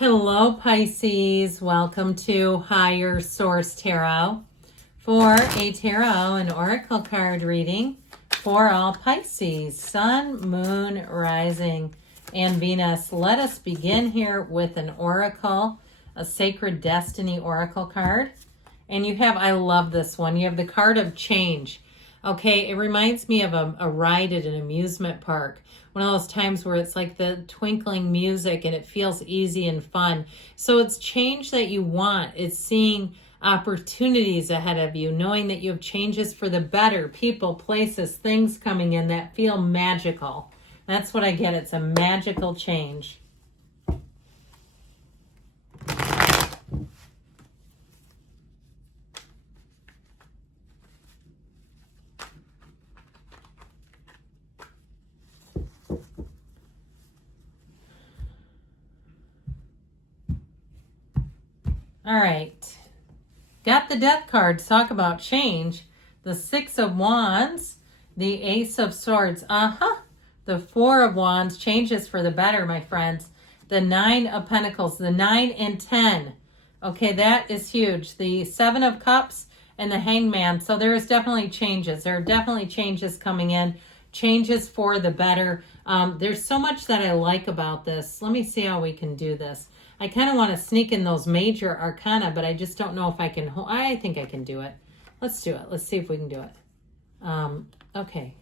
Hello, Pisces. Welcome to Higher Source Tarot for a tarot and oracle card reading for all Pisces, Sun, Moon, Rising, and Venus. Let us begin here with an oracle, a Sacred Destiny oracle card. And you have, I love this one, you have the card of change. Okay, it reminds me of a ride at an amusement park. One of those times where it's like the twinkling music and it feels easy and fun. So it's change that you want. It's seeing opportunities ahead of you, knowing that you have changes for the better, people, places, things coming in that feel magical. That's what I get. It's a magical change. All right, got the Death cards, talk about change. The Six of Wands, the Ace of Swords, the Four of Wands, changes for the better, my friends. The Nine of Pentacles, the 9 and 10. Okay, that is huge. The Seven of Cups and the Hangman. So there is definitely changes. There are definitely changes coming in, changes for the better. There's so much that I like about this. Let me see how we can do this. I kind of want to sneak in those major arcana, but I just don't know if I can. I think I can do it. Let's do it. Let's see if we can do it. Okay.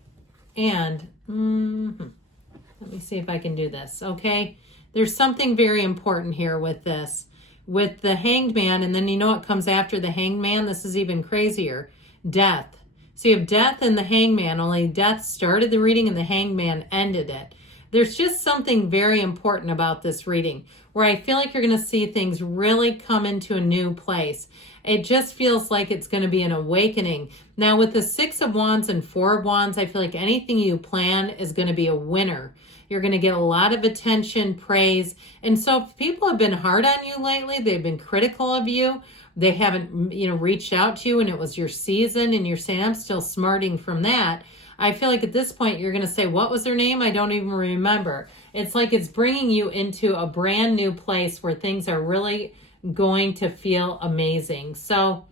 And let me see if I can do this. Okay. There's something very important here with this. With the Hanged Man, and then you know what comes after the Hanged Man? This is even crazier. Death. So you have Death and the Hanged Man, only Death started the reading and the Hanged Man ended it. There's just something very important about this reading where I feel like you're going to see things really come into a new place. It just feels like it's going to be an awakening. Now with the Six of Wands and Four of Wands, I feel like anything you plan is going to be a winner. You're going to get a lot of attention, praise. And so if people have been hard on you lately, they've been critical of you, they haven't, reached out to you and it was your season and you're saying, I'm still smarting from that. I feel like at this point, you're going to say, what was their name? I don't even remember. It's like it's bringing you into a brand new place where things are really going to feel amazing. So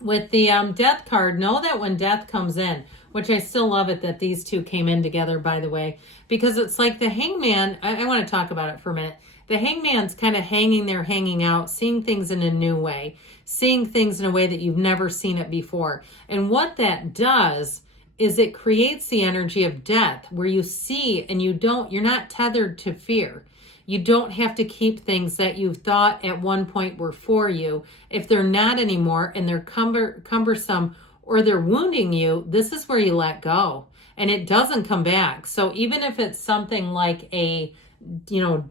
with the Death card, know that when Death comes in, which I still love it that these two came in together, by the way, because it's like the Hangman. I want to talk about it for a minute. The Hangman's kind of hanging there, hanging out, seeing things in a new way, seeing things in a way that you've never seen it before. And what that does is it creates the energy of death where you see and you're not tethered to fear. You don't have to keep things that you thought at one point were for you. If they're not anymore and they're cumbersome or they're wounding you, this is where you let go and it doesn't come back. So even if it's something like a,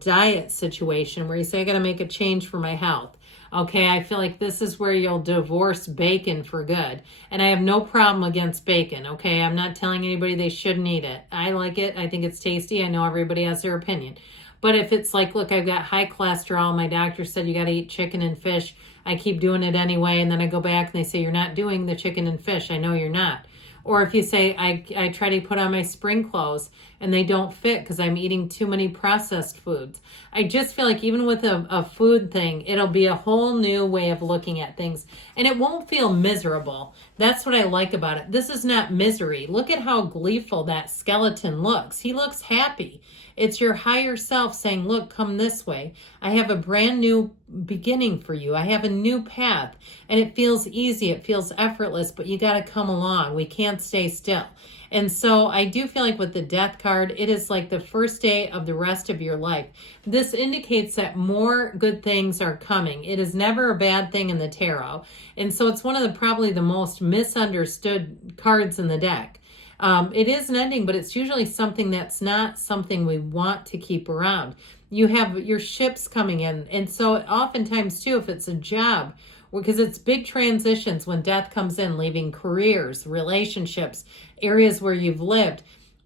diet situation where you say, I got to make a change for my health. Okay, I feel like this is where you'll divorce bacon for good. And I have no problem against bacon, okay? I'm not telling anybody they shouldn't eat it. I like it. I think it's tasty. I know everybody has their opinion. But if it's like, look, I've got high cholesterol. My doctor said you got to eat chicken and fish. I keep doing it anyway. And then I go back and they say, you're not doing the chicken and fish. I know you're not. Or if you say, I try to put on my spring clothes and they don't fit because I'm eating too many processed foods. I just feel like even with a food thing, it'll be a whole new way of looking at things. And it won't feel miserable. That's what I like about it. This is not misery. Look at how gleeful that skeleton looks. He looks happy. It's your higher self saying, look, come this way. I have a brand new beginning for you. I have a new path. And it feels easy. It feels effortless, but you got to come along. We can't stay still. And so I do feel like with the Death card, it is like the first day of the rest of your life. This indicates that more good things are coming. It is never a bad thing in the tarot. And so it's one of probably the most misunderstood cards in the deck. It is an ending, but it's usually something that's not something we want to keep around. You have your ships coming in. And so oftentimes too, if it's a job, because it's big transitions when Death comes in, leaving careers, relationships, areas where you've lived,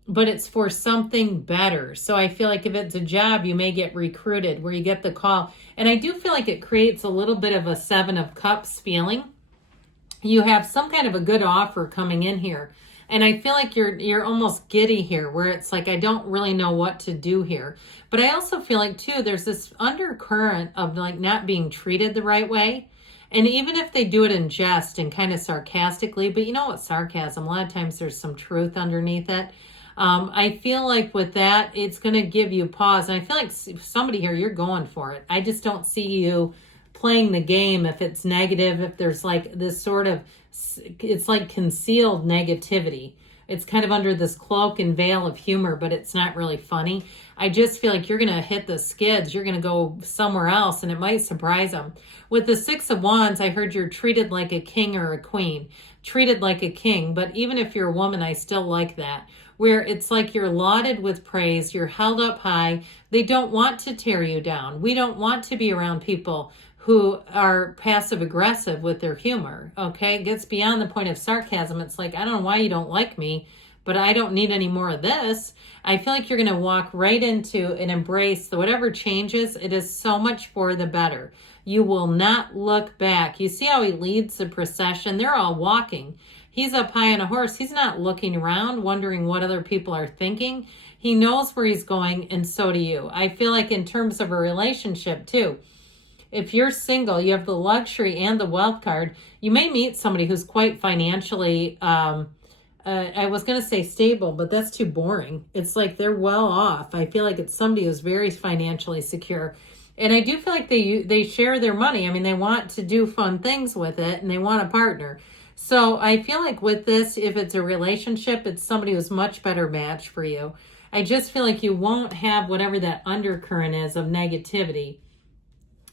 but it's for something better. So I feel like if it's a job, you may get recruited where you get the call. And I do feel like it creates a little bit of a Seven of Cups feeling. You have some kind of a good offer coming in here. And I feel like you're almost giddy here, where it's like, I don't really know what to do here. But I also feel like too, there's this undercurrent of like not being treated the right way. And even if they do it in jest and kind of sarcastically, but you know what, sarcasm, a lot of times there's some truth underneath it. I feel like with that, it's going to give you pause. And I feel like somebody here, you're going for it. I just don't see you playing the game if it's negative, if there's like this sort of, it's like concealed negativity. It's kind of under this cloak and veil of humor, but it's not really funny. I just feel like you're going to hit the skids. You're going to go somewhere else, and it might surprise them. With the Six of Wands, I heard you're treated like a king or a queen. Treated like a king, but even if you're a woman, I still like that. Where it's like you're lauded with praise, you're held up high. They don't want to tear you down. We don't want to be around people who are passive aggressive with their humor, okay? It gets beyond the point of sarcasm. It's like, I don't know why you don't like me, but I don't need any more of this. I feel like you're going to walk right into and embrace whatever changes. It is so much for the better. You will not look back. You see how he leads the procession? They're all walking. He's up high on a horse. He's not looking around, wondering what other people are thinking. He knows where he's going, and so do you. I feel like in terms of a relationship too, if you're single, you have the luxury and the wealth card. You may meet somebody who's quite financially, I was going to say stable, but that's too boring. It's like they're well off. I feel like it's somebody who's very financially secure. And I do feel like they share their money. I mean, they want to do fun things with it, and they want a partner. So I feel like with this, if it's a relationship, it's somebody who's much better match for you. I just feel like you won't have whatever that undercurrent is of negativity.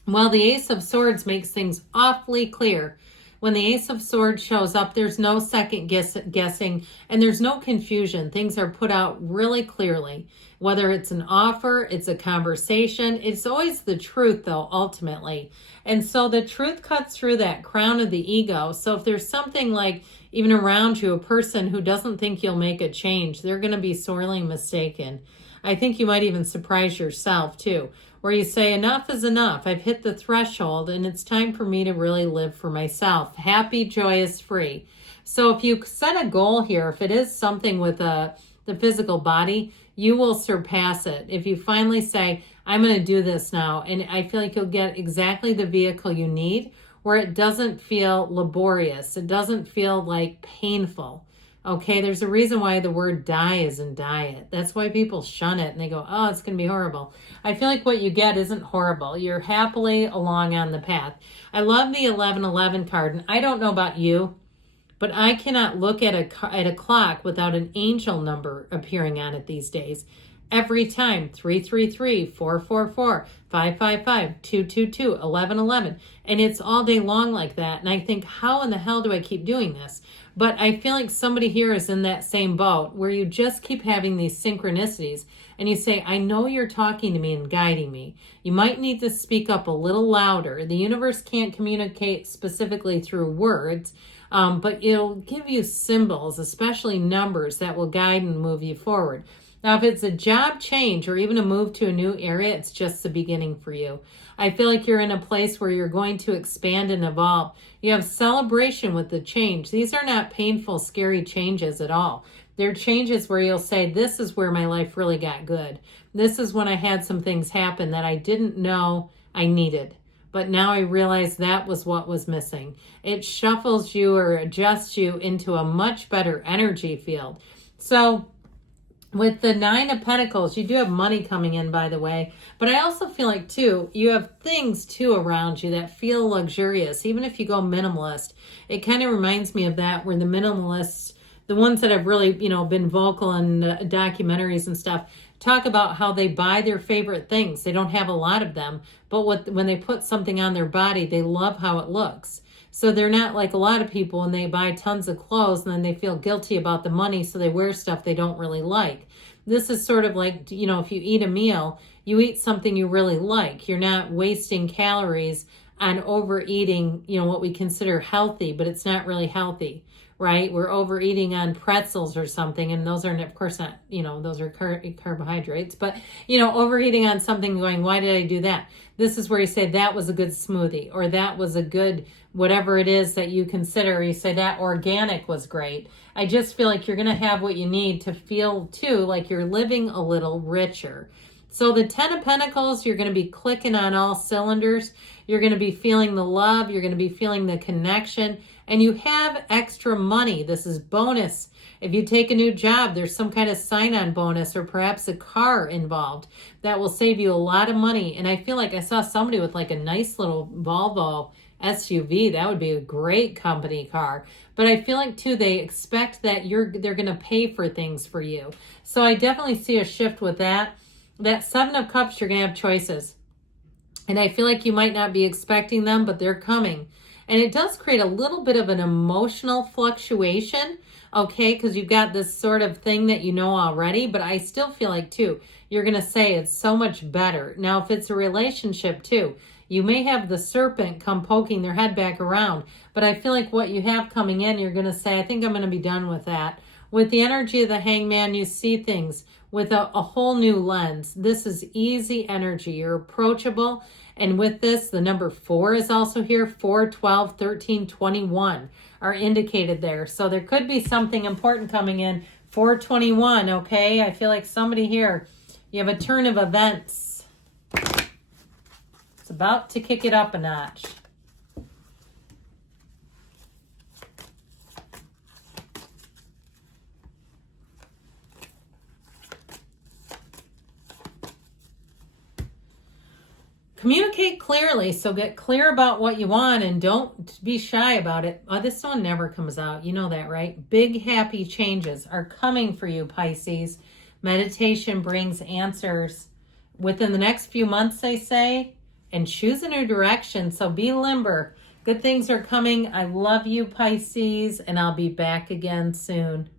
Well, the Ace of Swords makes things awfully clear. When the Ace of Swords shows up, there's no second guessing, and there's no confusion. Things are put out really clearly. Whether it's an offer, it's a conversation, it's always the truth, though, ultimately. And so the truth cuts through that crown of the ego. So if there's something like even around you, a person who doesn't think you'll make a change, they're going to be sorely mistaken. I think you might even surprise yourself, too, where you say, enough is enough. I've hit the threshold, and it's time for me to really live for myself. Happy, joyous, free. So if you set a goal here, if it is something with the physical body, you will surpass it. If you finally say, I'm going to do this now, and I feel like you'll get exactly the vehicle you need, where it doesn't feel laborious. It doesn't feel like painful. Okay, there's a reason why the word die is in diet. That's why people shun it and they go, oh, it's going to be horrible. I feel like what you get isn't horrible. You're happily along on the path. I love the 1111 card, and I don't know about you, but I cannot look at a clock without an angel number appearing on it these days. Every time, 333, 444, 555, 222, 1111. And it's all day long like that. And I think, how in the hell do I keep doing this? But I feel like somebody here is in that same boat where you just keep having these synchronicities and you say, I know you're talking to me and guiding me. You might need to speak up a little louder. The universe can't communicate specifically through words, but it'll give you symbols, especially numbers, that will guide and move you forward. Now, if it's a job change or even a move to a new area, it's just the beginning for you. I feel like you're in a place where you're going to expand and evolve. You have celebration with the change. These are not painful, scary changes at all. They're changes where you'll say, this is where my life really got good. This is when I had some things happen that I didn't know I needed. But now I realize that was what was missing. It shuffles you or adjusts you into a much better energy field. So with the 9 of Pentacles, you do have money coming in, by the way. But I also feel like, too, you have things, too, around you that feel luxurious. Even if you go minimalist, it kind of reminds me of that, where the minimalists, the ones that have really, been vocal in documentaries and stuff, talk about how they buy their favorite things. They don't have a lot of them, but when they put something on their body, they love how it looks. So they're not like a lot of people when they buy tons of clothes and then they feel guilty about the money, so they wear stuff they don't really like. This is sort of like, if you eat a meal, you eat something you really like. You're not wasting calories on overeating, what we consider healthy, but it's not really healthy, right? We're overeating on pretzels or something, and those are, of course, not, those are carbohydrates, but, overeating on something going, why did I do that? This is where you say that was a good smoothie, or that was a good, whatever it is that you consider, you say that organic was great. I just feel like you're going to have what you need to feel, too, like you're living a little richer. So the 10 of Pentacles, you're going to be clicking on all cylinders. You're going to be feeling the love. You're going to be feeling the connection. And you have extra money. This is bonus. If you take a new job, there's some kind of sign-on bonus or perhaps a car involved that will save you a lot of money. And I feel like I saw somebody with like a nice little Volvo SUV. That would be a great company car. But I feel like too, they expect that they're going to pay for things for you. So I definitely see a shift with that. That 7 of Cups, you're going to have choices. And I feel like you might not be expecting them, but they're coming. And it does create a little bit of an emotional fluctuation, okay? Because you've got this sort of thing that you know already. But I still feel like, too, you're going to say it's so much better. Now, if it's a relationship, too, you may have the serpent come poking their head back around. But I feel like what you have coming in, you're going to say, I think I'm going to be done with that. With the energy of the Hangman, you see things with a whole new lens. This is easy energy. You're approachable. And with this, the number 4 is also here. 4, 12, 13, 21 are indicated there. So there could be something important coming in. 421, okay? I feel like somebody here, you have a turn of events. It's about to kick it up a notch. Communicate clearly, so get clear about what you want and don't be shy about it. This one never comes out. You know that, right? Big, happy changes are coming for you, Pisces. Meditation brings answers within the next few months, they say, and choose a new direction, so be limber. Good things are coming. I love you, Pisces, and I'll be back again soon.